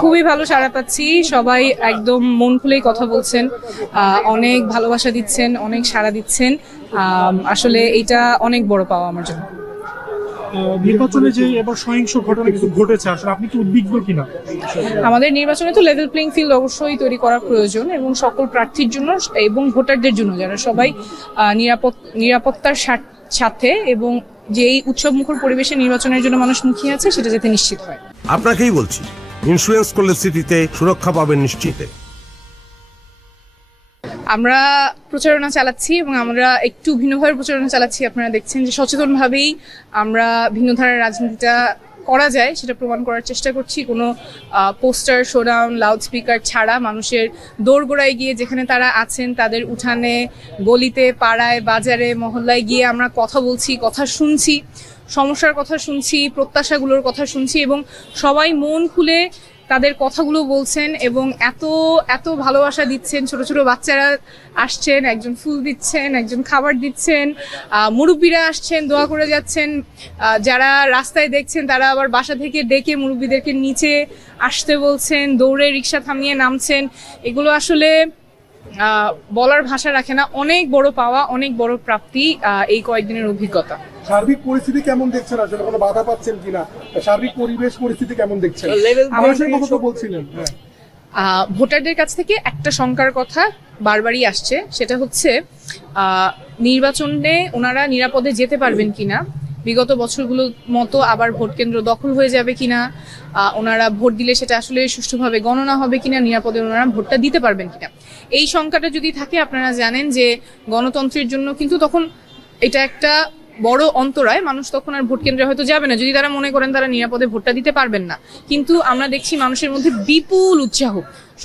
খুবই ভালো সাড়া পাচ্ছি, সবাই একদম মন খুলেই কথা বলছেন, অনেক ভালোবাসা দিচ্ছেন, অনেক সাড়া দিচ্ছেন। আসলে এটা অনেক বড় পাওয়া আমার জন্য। নির্বাচনে যে এবার সহিংস ঘটনা কিছু ঘটেছে, আসলে আপনি কি উদ্বিগ্ন কিনা? আমাদের নির্বাচনে তো লেভেল প্লেইং ফিল্ড অবশ্যই তৈরি করা প্রয়োজন, এবং সকল প্রার্থীর জন্য এবং ভোটারদের জন্য, যারা সবাই নিরাপত্তার সাথে এবং যে এই উৎসব মুখর পরিবেশে নির্বাচনের জন্য মানুষ মুখিয়ে আছে, সেটা যাতে নিশ্চিত হয়। আপনাকেই বলছি, ইন্স্যুরেন্স করলে সিটিতে সুরক্ষা পাবেন নিশ্চিতে। আমরা প্রচারণা চালাচ্ছি এবং আমরা একটু ভিন্নভাবে প্রচারণা চালাচ্ছি। আপনারা দেখছেন যে সচেতনভাবেই আমরা ভিন্ন ধারার রাজনীতিটা করা যায় সেটা প্রমাণ করার চেষ্টা করছি। কোনো পোস্টার, শোডাউন, লাউড স্পিকার ছাড়া মানুষের দোরগোড়ায় গিয়ে যেখানে তারা আছেন তাদের উঠানে, গলিতে, পাড়ায়, বাজারে, মহল্লায় গিয়ে আমরা কথা বলছি, কথা শুনছি, সমস্যার কথা শুনছি, প্রত্যাশাগুলোর কথা শুনছি, এবং সবাই মন খুলে তাদের কথাগুলো বলছেন এবং এত এত ভালোবাসা দিচ্ছেন। ছোট ছোট বাচ্চারা আসছেন, একজন ফুল দিচ্ছেন, একজন খাবার দিচ্ছেন, মুরব্বীরা আসছেন, দোয়া করে যাচ্ছেন। যারা রাস্তায় দেখছেন তারা আবার বাসা থেকে ডেকে মুরব্বীদেরকে নিচে আসতে বলছেন, দৌড়ে রিক্সা থামিয়ে নামছেন। এগুলো আসলে বলার ভাষা রাখে না। অনেক বড় পাওয়া, অনেক বড় প্রাপ্তি এই কয়েকদিনের অভিজ্ঞতা। সার্বিক পরিস্থিতি কেমন দেখছেন, আসলে কোনো বাধা পাচ্ছেন কিনা, সার্বিক পরিবেশ পরিস্থিতি কেমন দেখছেন? মানুষের কথা তো বলছিলেন। ভোটারদের কাছ থেকে একটা শঙ্কার কথা বারবারই আসছে, সেটা হচ্ছে নির্বাচনে ওনারা নিরাপদে যেতে পারবেন কিনা, বিগত বছরগুলোর মতো আবার ভোট কেন্দ্র দখল হয়ে যাবে কিনা, ওনারা ভোট দিলে সেটা আসলে সুষ্ঠুভাবে গণনা হবে কিনা, নিরাপদে ওনারা ভোটটা দিতে পারবেন কিনা। এই শঙ্কাটা যদি থাকে, আপনারা জানেন যে গণতন্ত্রের জন্য কিন্তু তখন এটা একটা বড় অন্তরায়। মানুষ তখন আর ভোট কেন্দ্রে হয়তো যাবে না যদি তারা মনে করেন তারা নিরাপদে ভোটটা দিতে পারবেন না। কিন্তু আমরা দেখছি মানুষের মধ্যে বিপুল উৎসাহ,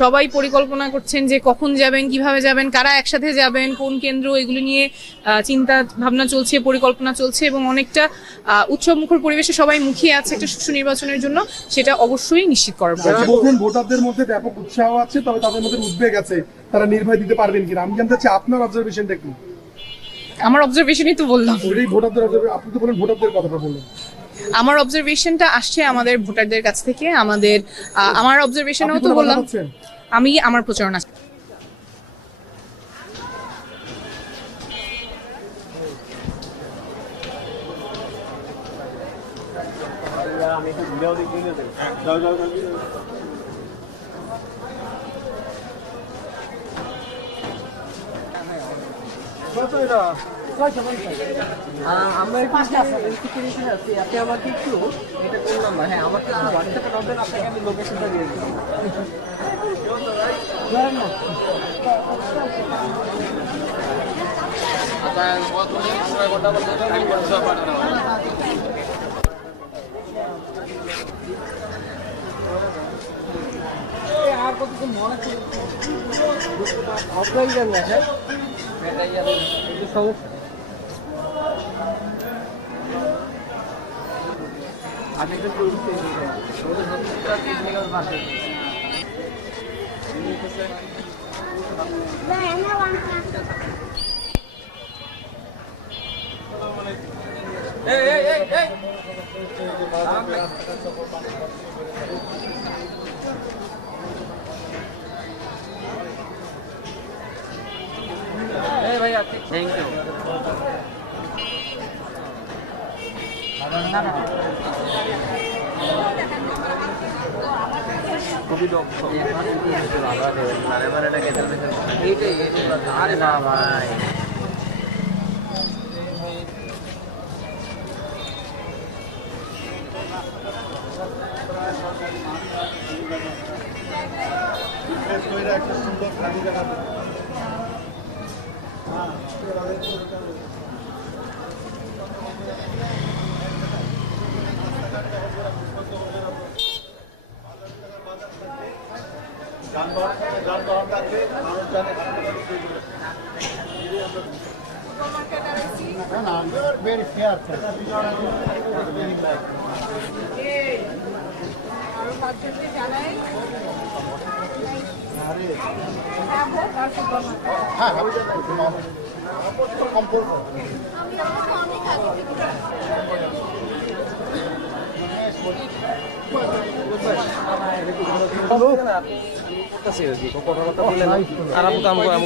সবাই পরিকল্পনা করছেন যে কখন যাবেন, কিভাবে যাবেন, কারা একসাথে যাবেন, কোন কেন্দ্র, এগুলো নিয়ে চিন্তা ভাবনা চলছে, পরিকল্পনা চলছে, এবং অনেকটা উৎসব মুখর পরিবেশে সবাই মুখিয়ে আছে একটা সুষ্ঠু নির্বাচনের জন্য। সেটা অবশ্যই নিশ্চিত করার প্রয়োজন। ভোটারদের মধ্যে ব্যাপক উৎসাহ আছে, তবে তাদের মধ্যে উদ্বেগ আছে, তারা নির্ভয় দিতে পারবেন কিনা। আমি জানতে চাই আপনার অবজারভেশনটা কি? আমার অবজারভেশনই তো বললাম। আপনি তো বলেন ভোটারদের কথাটা বললেন। আমার অবজারভেশনটা আসছে আমাদের ভোটারদের কাছ থেকে। আমার অবজারভেশনও তো বললাম, আমি আমার প্রচারণা। আমরা আপনি আমাকে একটু এটা করলাম না। হ্যাঁ, আমাকে হোয়াটসঅ্যাপে নবেন, আপনাকে আমি লোকেশনটা দিয়ে দিই। আর কতক্ষণ মনে আছে অফলাইন যান না? হ্যাঁ, সমস্যা আমি তো করছি ভাইয়া, থ্যাংক ইউ। আরে না ভাই, একটা সুন্দর খালি জায়গা যানবাহন থাকলে মানুষ জানে very fair. হ্যাঁ কম্পোজ কথাবার্তা বললেন আর আপু কাম করে